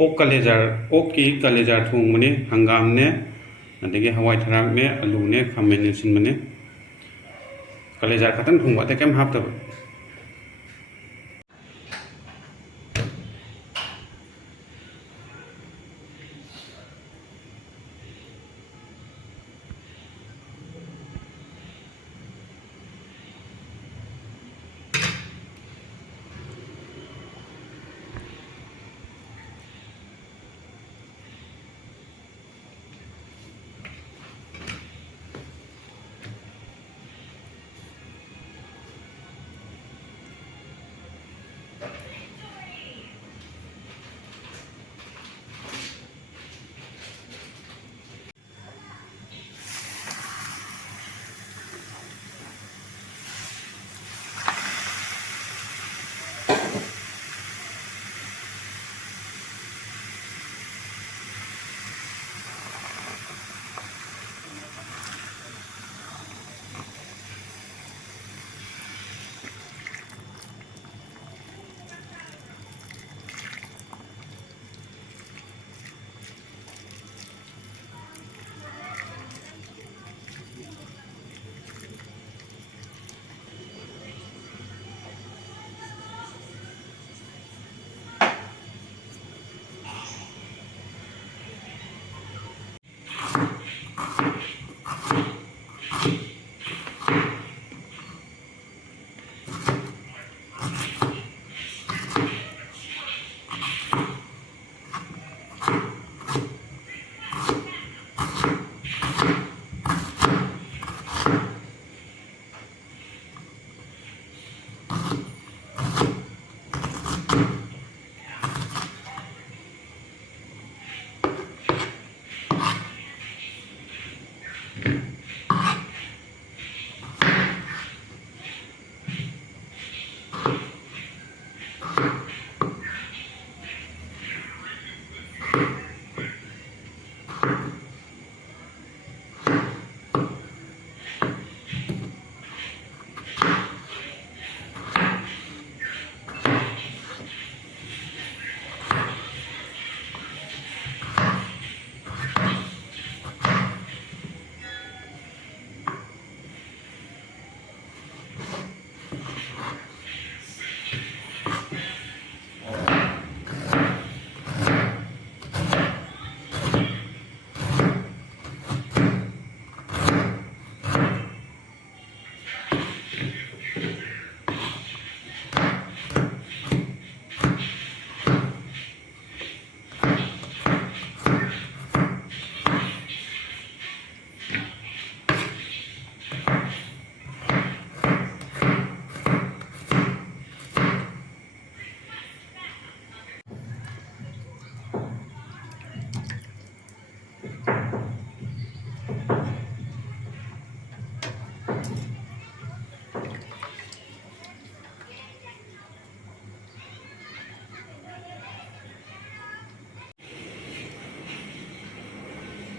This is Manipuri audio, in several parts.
ꯑꯣꯛ ꯀꯂꯦꯖꯥꯔ ꯑꯣꯛꯀꯤ ꯀꯂꯦꯖꯥꯔ ꯊꯣꯡꯕꯅꯦ ꯍꯪꯒꯥꯝꯅꯦ ꯑꯗꯒꯤ ꯍꯋꯥꯏ ꯊꯔꯥꯛꯅꯦ ꯑꯂꯨꯅꯦ ꯈꯥꯃꯦꯟ ꯑꯁꯤꯟꯕꯅꯦ ꯀꯂꯦꯖꯥꯔ ꯈꯛꯇꯪ ꯊꯣꯡꯕ ꯑꯇꯩ ꯀꯩꯝ ꯍꯥꯞꯇꯕ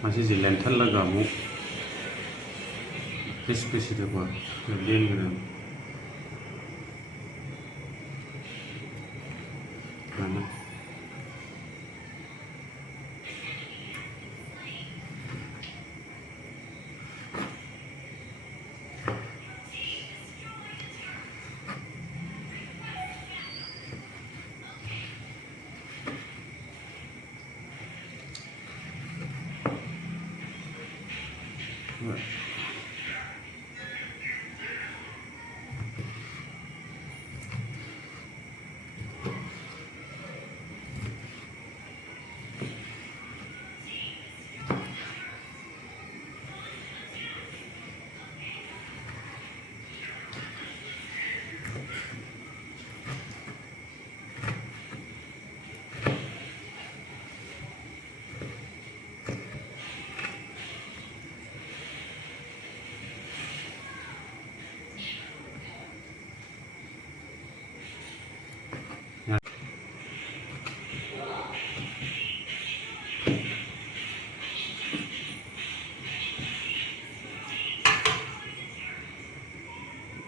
ꯃꯁꯤꯁꯦ ꯂꯦꯟꯊꯠꯂꯒ ꯑꯃꯨꯛ ꯄꯤꯁ ꯄꯤꯁꯁꯤꯗꯀꯣ ꯂꯦꯟꯒꯗꯕꯅꯤ ꯁꯨꯃꯥꯏꯅ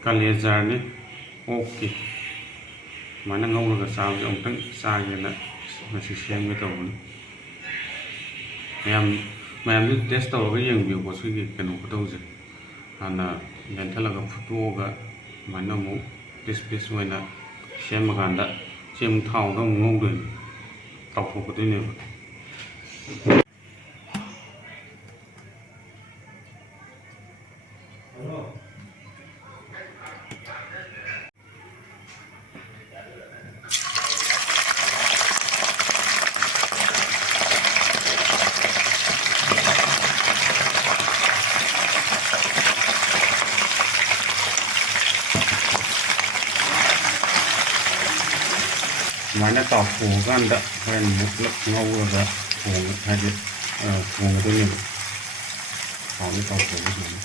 ꯀꯂꯦꯖꯥꯔꯅꯤ ꯑꯣꯛꯀꯤ ꯁꯨꯃꯥꯏꯅ ꯉꯧꯔꯒ ꯆꯥꯕꯁꯦ ꯑꯃꯨꯛꯇꯪ ꯆꯥꯒꯦꯅ ꯉꯁꯤ ꯁꯦꯝꯒꯦ ꯇꯧꯕꯅꯤ ꯃꯌꯥꯝꯁꯨ ꯇꯦꯁ ꯇꯧꯔꯒ ꯌꯦꯡꯕꯤꯌꯨꯀꯣ ꯁꯤꯒꯤ ꯀꯩꯅꯣ ꯈꯨꯇꯧꯁꯦ ꯍꯥꯟꯅ ꯂꯦꯟꯊꯠꯂꯒ ꯐꯨꯠꯇꯣꯛꯑꯒ ꯑꯗꯨꯃꯥꯏꯅ ꯑꯃꯨꯛ ꯄꯤꯁ ꯄꯤꯁ ꯑꯣꯏꯅ ꯁꯦꯝꯃꯀꯥꯟꯗ ꯁꯤ ꯑꯃꯨꯛ ꯊꯥꯎꯗ ꯑꯃꯨꯛ ꯉꯧꯗꯣꯏꯅꯤ ꯇꯥꯎꯊꯣꯛꯀꯗꯣꯏꯅꯦꯕ ꯁꯨꯃꯥꯏꯅ ꯇꯥꯎꯊꯣꯛꯑꯀꯥꯟꯗ ꯍꯣꯔꯦꯟ ꯑꯃꯨꯛ ꯄꯨꯂꯞ ꯉꯧꯔꯒ ꯊꯣꯡꯒꯗꯣꯏꯅꯦꯕ ꯊꯥꯎꯗ ꯇꯥꯎꯊꯣꯛꯑꯒ ꯁꯨꯃꯥꯏꯅ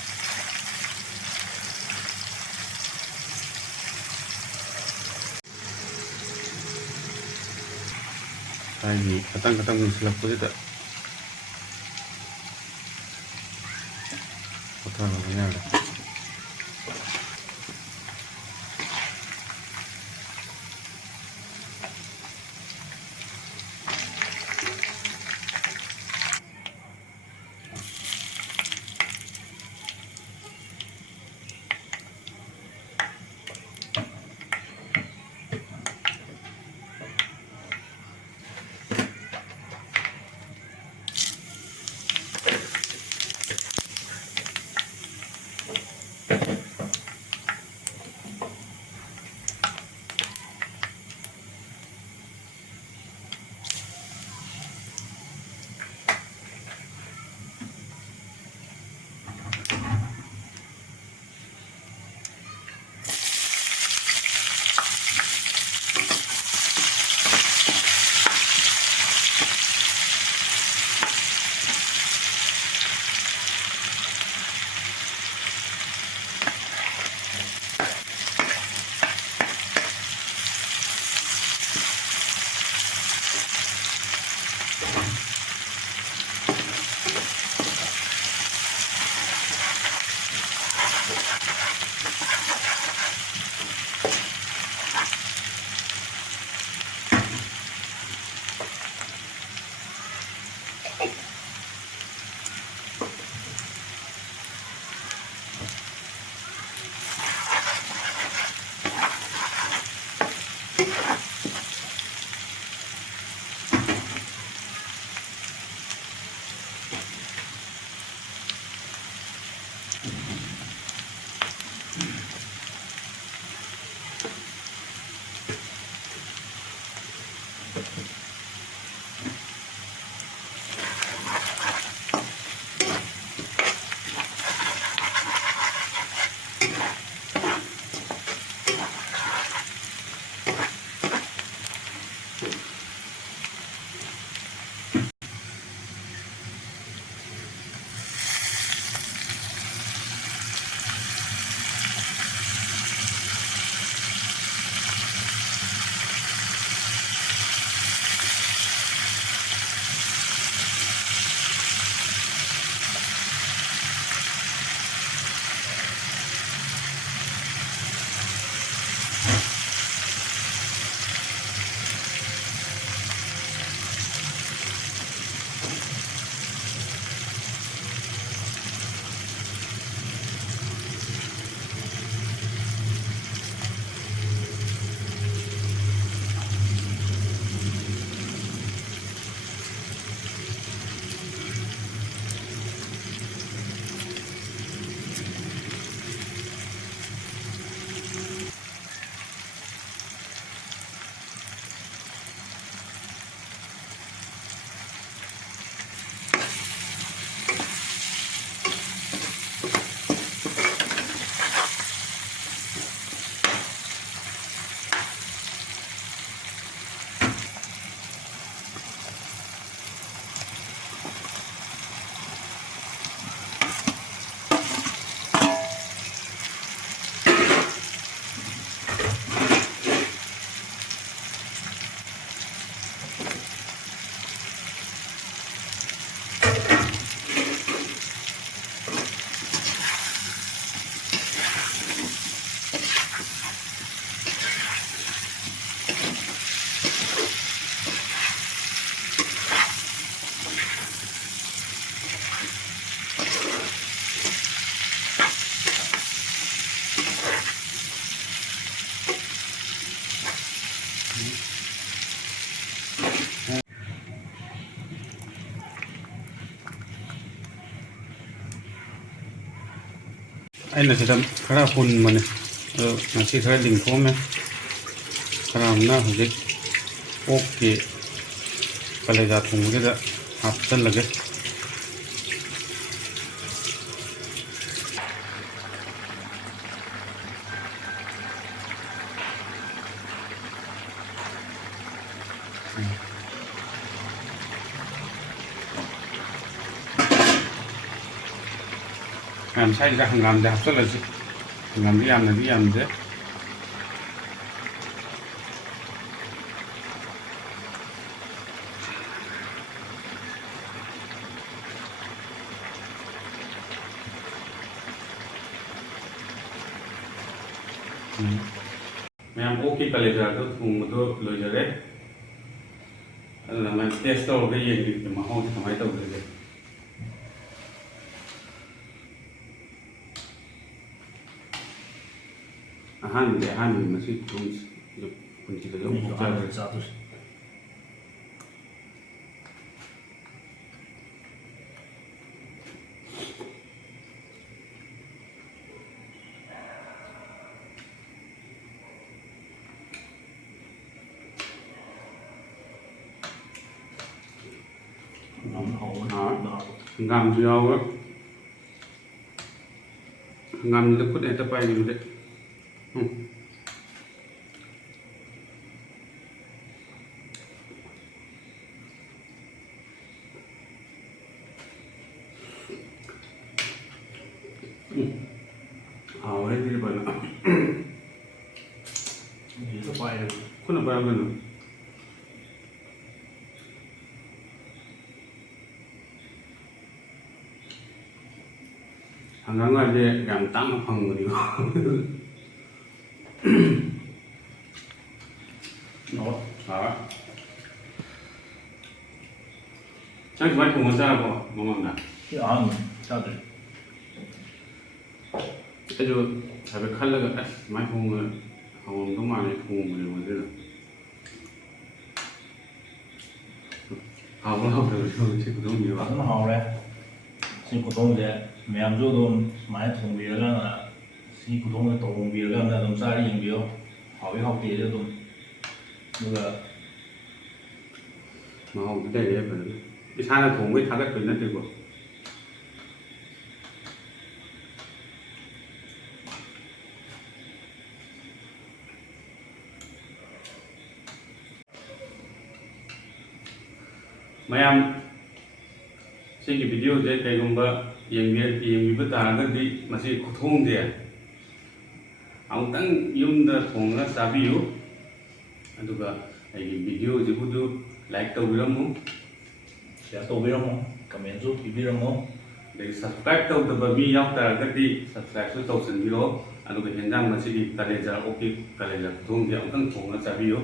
ꯉꯁꯥꯏꯒꯤ ꯈꯇꯪ ꯈꯇꯪ ꯃꯨꯟꯁꯤꯜꯂꯛꯄꯁꯤꯗ ꯄꯣꯊꯥꯔꯒ ꯌꯥꯔꯦ ꯑꯩꯅ ꯁꯤꯗ ꯈꯔ ꯍꯨꯟꯕꯅꯦ ꯑꯗꯣ ꯉꯁꯤ ꯈꯔ ꯂꯤꯡꯊꯣꯛꯑꯝꯃꯦ ꯈꯔ ꯑꯃꯅ ꯍꯧꯖꯤꯛ ꯑꯣꯛꯀꯤ ꯀꯂꯦꯖꯥ ꯊꯣꯡꯕꯁꯤꯗ ꯍꯥꯞꯆꯜꯂꯒꯦ ꯃꯌꯥꯝ ꯁ꯭ꯋꯥꯏꯁꯤꯗ ꯍꯪꯒꯥꯝꯁꯦ ꯍꯥꯞꯆꯜꯂꯁꯤ ꯍꯪꯒꯥꯝꯁꯦ ꯌꯥꯝꯅꯗꯤ ꯌꯥꯝꯗꯦ ꯃꯌꯥꯝ ꯑꯣꯛꯀꯤ ꯀꯂꯦꯖꯥꯗꯣ ꯊꯣꯡꯕꯗꯣ ꯂꯣꯏꯖꯔꯦ ꯑꯗꯨꯅ ꯃꯌꯥꯝ ꯇꯦꯁ ꯇꯧꯔꯒ ꯌꯦꯡꯒꯦ ꯃꯍꯥꯎꯁꯦ ꯀꯃꯥꯏꯅ ꯇꯧꯗꯣꯏꯁꯦ ꯑꯍꯥꯟꯕꯗꯤ ꯃꯁꯤ ꯈꯨꯊꯣꯡꯁꯦ ꯄꯨꯟꯁꯤꯗꯁꯨ ꯑꯃꯨꯛ ꯆꯥꯗꯣꯏꯁꯦ hanggamꯁꯨ ꯌꯥꯎꯋꯦ hanggamꯁꯤꯗ ꯈꯨꯠ ꯍꯦꯛꯇ ꯄꯥꯏꯈꯤꯕꯗ 하오래 일본은 이거 봐야 돼. 그는 봐야면 한강 갈때 그냥 땅 파는 거리고 아 자기 많이 보면 짜라고 먹었나 안 다들 아주 자백 칼라가 많이 보면 하원도 많이 보면 뭐지 하원 하고 그러고 지금 너무 미워 안 하오래. 시 고동제 매암조도 많이 통비라나 시 고동에 통비라나 좀 쌀이 인비요. 하위 하위에 좀 누가 mà cái này phải cái sao là thùng với thằng cái nó được rồi mấy em xin cái video đây cái gồm ba yên biết ta cái gì mà xin cụ thùng gì ông tăng yum da thùng là sao biểu anh cái video gì cũng được like tàu bilang mo 야, 또 이런 거, 가면서 비비런 거, để subscribe tàu từ mi nhau ta cái gì subscribe số tàu sinh video anh cái hiện đang mà xin cái này giờ ok cái này giờ thùng thì ông tăng thùng là sao biểu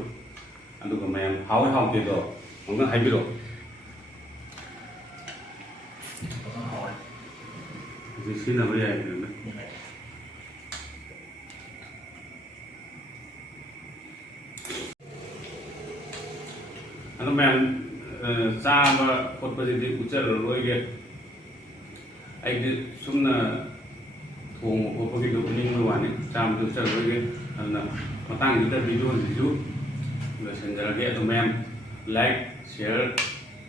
anh cái mấy em háo háo cái đó ông cái hay biểu 어떤 하오래. thì xin là bây giờ nữa anh em cha và phật bây giờ thì cũng chơi rồi cái anh đi xuống là thùng một cái video ninh luôn này cha mà chơi rồi cái là mà tăng cái video gì chút rồi xem ra cái anh em like share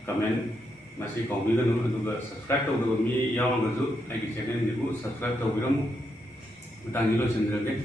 comment masih còn video nữa juga subscribe tàu được mi yêu người giúp anh chị channel này cũng subscribe tàu video mà tăng cái lo xem ra cái